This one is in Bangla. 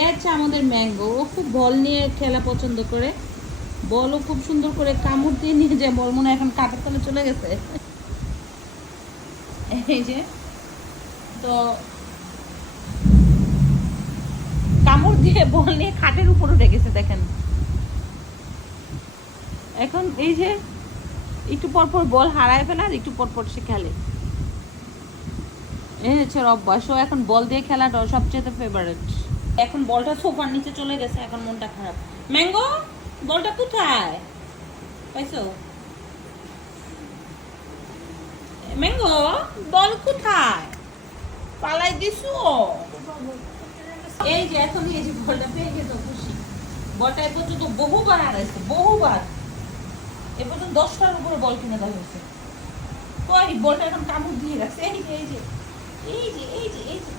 এ হচ্ছে আমাদের ম্যাঙ্গো। ও খুব বল নিয়ে খেলা পছন্দ করে। বলও খুব সুন্দর করে কামড় দিয়ে নিয়ে যায়। বল মনে হয় এখন কাটার তলে চলে গেছে। এই যে, তো কামড় দিয়ে বল নিয়ে খাটের উপর উঠে গেছে দেখেন। এখন এই যে একটু পর পর বল হারায় ফেলে আর একটু পর পর সে খেলে। এই হচ্ছে ওর অভ্যাস। ও এখন বল দিয়ে খেলাটা ওর সবচেয়ে ফেভারিট। এখন বলটা সোফার নিচে চলে গেছে, এখন মনটা খারাপ। ম্যাঙ্গো, বলটা কোথায় পাইছো? ম্যাঙ্গো, বল কোথায়? পালাই দিছো? এই যে এখন এই যে বলটা পেয়ে গেছো, খুশি। বলটা এ পর্যন্ত বহুবার হারাইছে, বহুবার। এ পর্যন্ত 10টার উপরে বল কিনে দেওয়া হয়েছে। কই বলটা এখন কামড় দিয়ে গেছে। এই যে এই যে এই যে এই যে এই যে